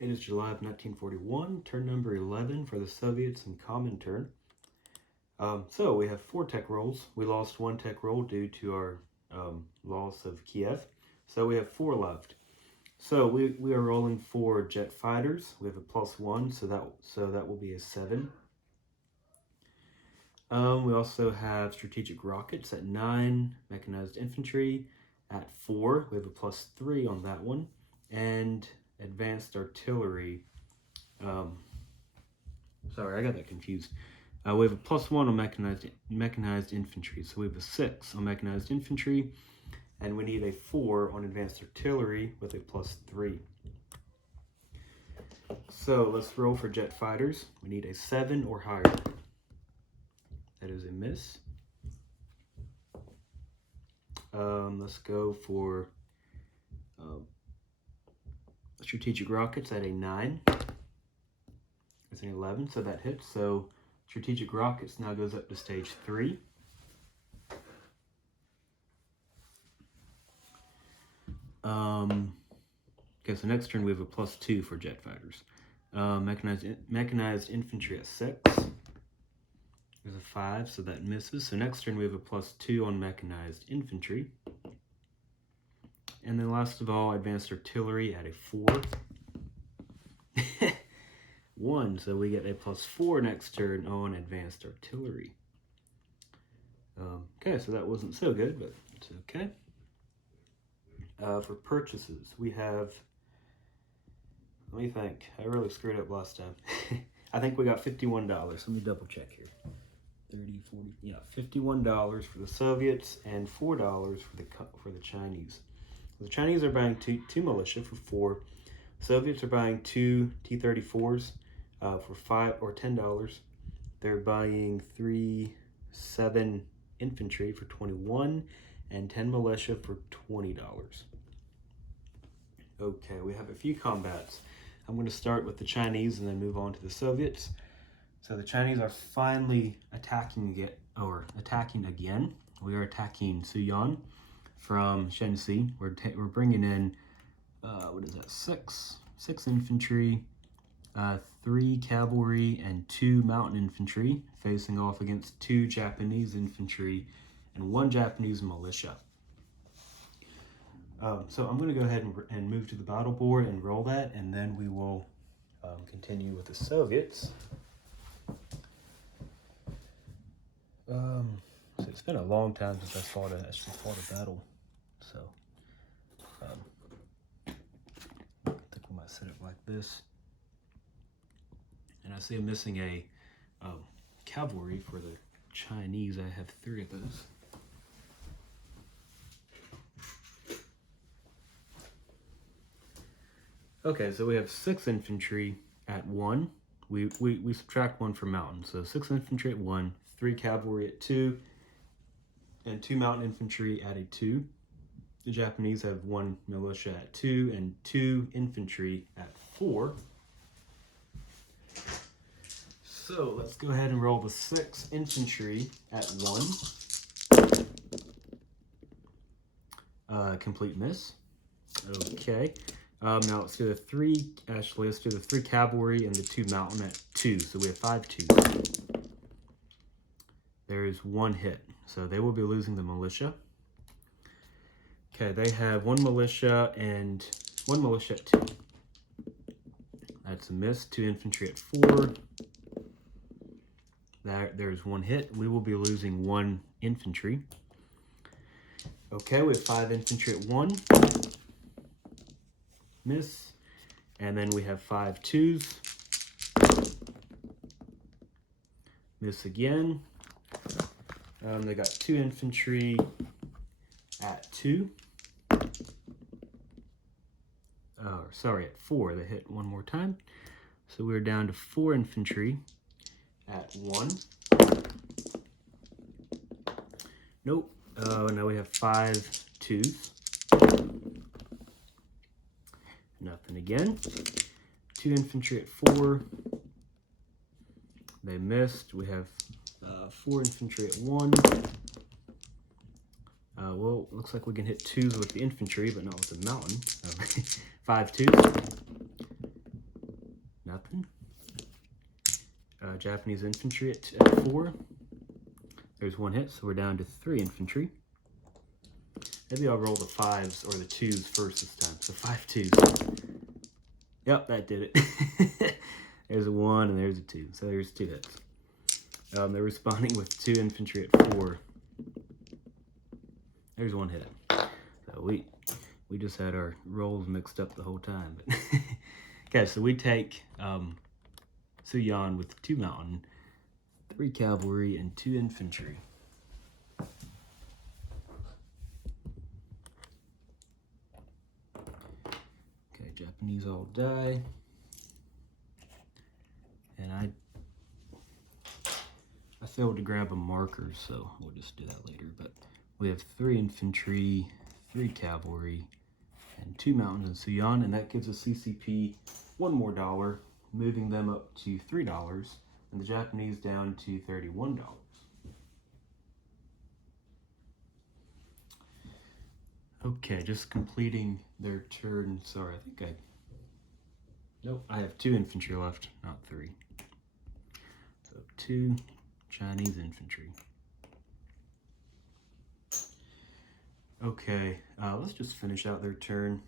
It is July of 1941, turn number 11 for the Soviets in Comintern. So we have 4 tech rolls. We lost 1 tech roll due to our loss of Kiev. So we have 4 left. So we are rolling 4 jet fighters. We have a +1, so that will be a 7. We also have strategic rockets at 9, mechanized infantry at 4. We have a +3 on that one, and advanced artillery. Sorry, I got that confused. We have a +1 on mechanized infantry, so we have a 6 on mechanized infantry, and we need a 4 on advanced artillery with a +3. So let's roll for jet fighters. We need a 7 or higher. That is a miss. Let's go for strategic rockets at a 9. It's an 11, so that hits. So strategic rockets now goes up to stage 3. Okay, so next turn we have a +2 for jet fighters. Mechanized infantry at 6. There's a 5, so that misses. So next turn we have a +2 on mechanized infantry. And then last of all, advanced artillery at a 4. 1, so we get a +4 next turn on advanced artillery. Okay, so that wasn't so good, but it's okay. For purchases, we have, let me think, I really screwed up last time. I think we got $51. Let me double check here. 30, 40, yeah, $51 for the Soviets and $4 for the Chinese. The Chinese are buying two militia for 4. Soviets are buying 2 T-34s for $5 or $10. They're buying 7 infantry for 21 and 10 militia for $20. Okay, we have a few combats. I'm going to start with the Chinese and then move on to the Soviets. So the Chinese are finally attacking again. We are attacking Suyan from Shenxi. We're bringing in what is that? 6 infantry, 3 cavalry, and 2 mountain infantry, facing off against 2 Japanese infantry and 1 Japanese militia. So I'm going to go ahead and move to the battle board and roll that, and then we will continue with the Soviets. So it's been a long time since I fought a battle, so I think we might set it like this. And I see I'm missing a cavalry for the Chinese. I have 3 of those. Okay, so we have 6 infantry at 1. We subtract 1 from mountain, so 6 infantry at 1, 3 cavalry at 2, and 2 mountain infantry at a 2. The Japanese have 1 militia at 2 and 2 infantry at 4. So let's go ahead and roll the 6 infantry at 1. Complete miss. Okay. Now let's do the 3 cavalry and the 2 mountain at 2. So we have 5 2s. There is 1 hit. So they will be losing the militia. Okay, they have 1 militia and 1 militia at 2. That's a miss. 2 infantry at 4. There's 1 hit. We will be losing 1 infantry. Okay, we have 5 infantry at 1. Miss. And then we have 5 2s. Miss again. They got 2 infantry at 2. At 4. They hit 1 more time. So we're down to 4 infantry at 1. Nope. Now we have 5 2s. Nothing again. 2 infantry at 4. They missed. We have 4 infantry at 1. Well, looks like we can hit 2s with the infantry, but not with the mountain. 5 2s. happen. Japanese infantry at 4. There's 1 hit, so we're down to 3 infantry. Maybe I'll roll the 5s or the 2s first this time. So 5 2s. Yep, that did it. There's a 1 and there's a 2. So there's 2 hits. They're responding with 2 infantry at 4. There's 1 hit. So we just had our rolls mixed up the whole time. But okay, so we take Suyan with 2 mountain, 3 cavalry, and 2 infantry. Okay, Japanese all die. And I failed to grab a marker, so we'll just do that later. But we have 3 infantry, 3 cavalry, and 2 mountains in Suyan, and that gives us CCP $1 more, moving them up to $3, and the Japanese down to $31. Okay, just completing their turn. Sorry, nope, I have 2 infantry left, not 3. So 2 Chinese infantry. Okay, let's just finish out their turn.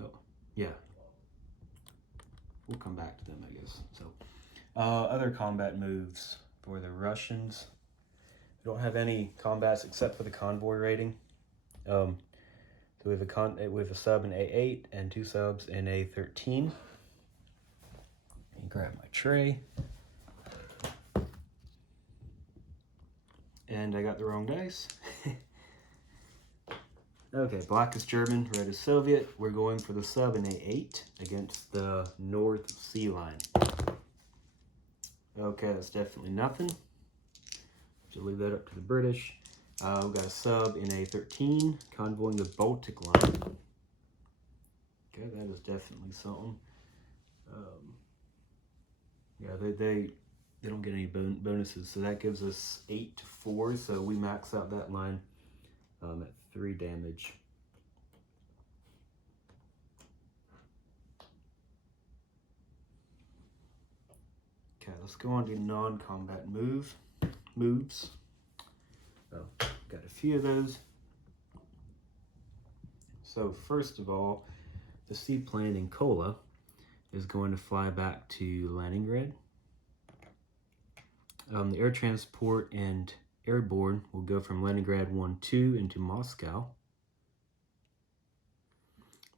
Oh, yeah. We'll come back to them, I guess. So, other combat moves for the Russians. We don't have any combats except for the convoy raiding. So we have a sub in A8 and 2 subs in A13. Grab my tray. And I got the wrong dice. Okay, black is German, red is Soviet. We're going for the sub in A8 against the North Sea Line. Okay, that's definitely nothing. So leave that up to the British. We've got a sub in A13, convoying the Baltic Line. Okay, that is definitely something. Yeah, they don't get any bonuses, so that gives us 8 to 4. So we max out that line at 3 damage. Okay, let's go on to non-combat moves. So, got a few of those. So first of all, the seaplane in Kola is going to fly back to Leningrad. The air transport and airborne will go from Leningrad 1-2 into Moscow.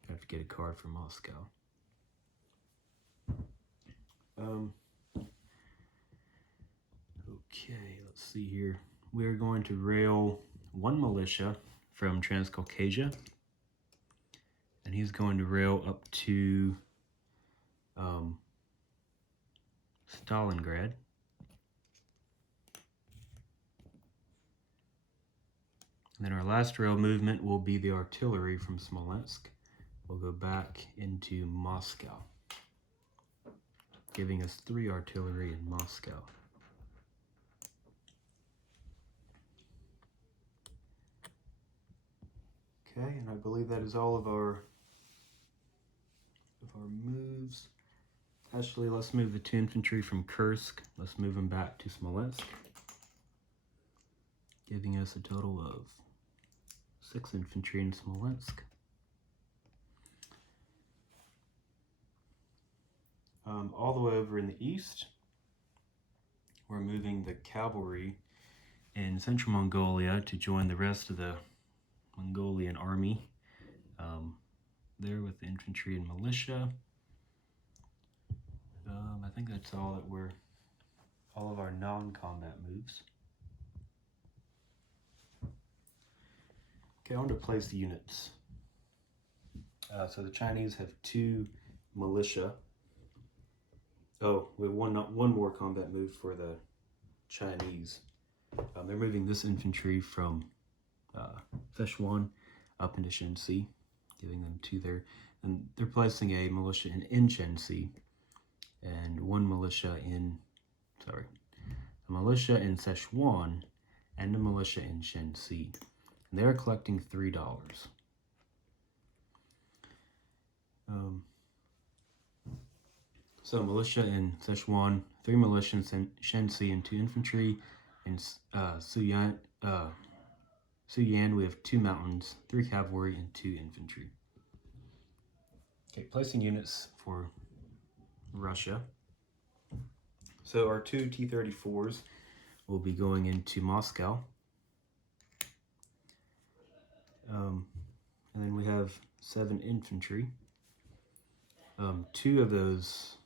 I have to get a card for Moscow. Okay, let's see here. We're going to rail 1 militia from Transcaucasia, and he's going to rail up to Stalingrad. And then our last rail movement will be the artillery from Smolensk. We'll go back into Moscow, giving us 3 artillery in Moscow. Okay, and I believe that is all of our moves. Actually, let's move the 2 infantry from Kursk. Let's move them back to Smolensk, giving us a total of 6 infantry in Smolensk. All the way over in the east, we're moving the cavalry in Central Mongolia to join the rest of the Mongolian army. There with the infantry and militia. I think that's all of our non-combat moves. Okay, I want to place the units. So the Chinese have 2 militia. Oh, we have one more combat move for the Chinese. They're moving this infantry from Sichuan up into Shenxi, giving them 2 there. And they're placing a militia in Shenxi and a militia in Sichuan and a militia in Shenxi. And they're collecting $3. So militia in Szechuan, 3 militia in Shensi, and 2 infantry. In Suyan, we have 2 mountains, 3 cavalry, and 2 infantry. Okay, placing units for Russia. So our 2 T-34s will be going into Moscow. And then we have 7 infantry. 2 of those,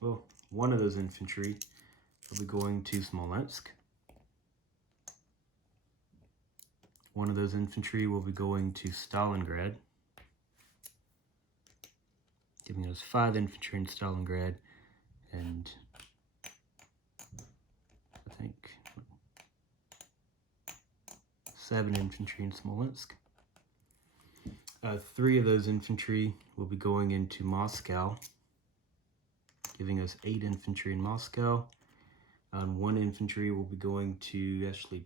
well, 1 of those infantry will be going to Smolensk. 1 of those infantry will be going to Stalingrad, giving us 5 infantry in Stalingrad, and I think 7 infantry in Smolensk. 3 of those infantry will be going into Moscow, giving us 8 infantry in Moscow. 1 infantry will be going to, actually,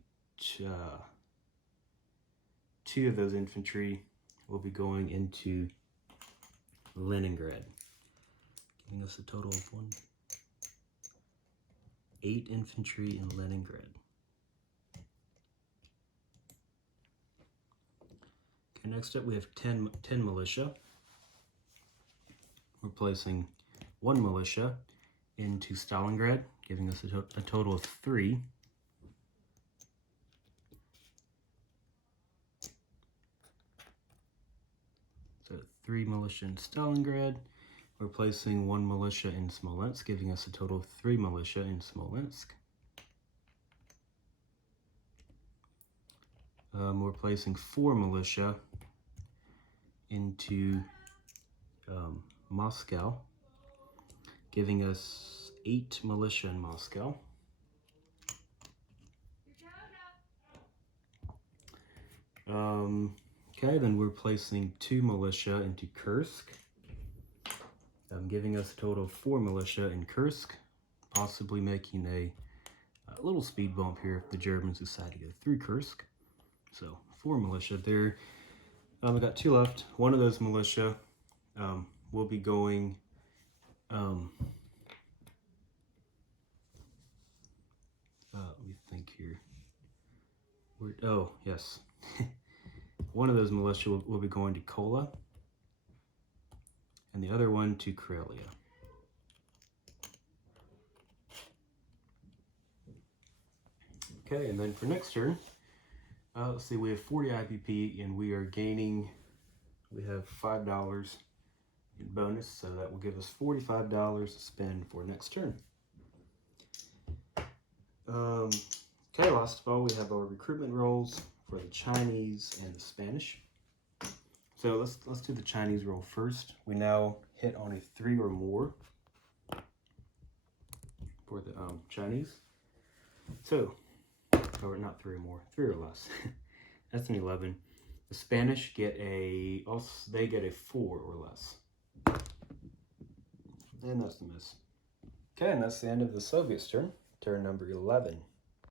2 of those infantry will be going into Leningrad, giving us a total of 8 infantry in Leningrad. Okay, next up we have 10 militia. We're placing 1 militia into Stalingrad, giving us a total of 3. So 3 militia in Stalingrad. We're placing 1 militia in Smolensk, giving us a total of 3 militia in Smolensk. We're placing 4 militia into Moscow, giving us 8 militia in Moscow. Okay, then we're placing 2 militia into Kursk, giving us a total of 4 militia in Kursk, possibly making a little speed bump here if the Germans decide to go through Kursk. So 4 militia there. We got 2 left. 1 of those militia will be going let me think here. Oh, yes. 1 of those militia will be going to Kola, and the other one to Karelia. Okay, and then for next turn, let's see, we have 40 IPP, and we are gaining, we have $5 in bonus, so that will give us $45 to spend for next turn. Okay, last of all, we have our recruitment rolls for the Chinese and the Spanish. So let's do the Chinese roll first. We now hit on a 3 or more for the Chinese. So, or not 3 or more, 3 or less. That's an 11. The Spanish get a 4 or less. And that's the miss. Okay, and that's the end of the Soviets' turn. Turn number 11.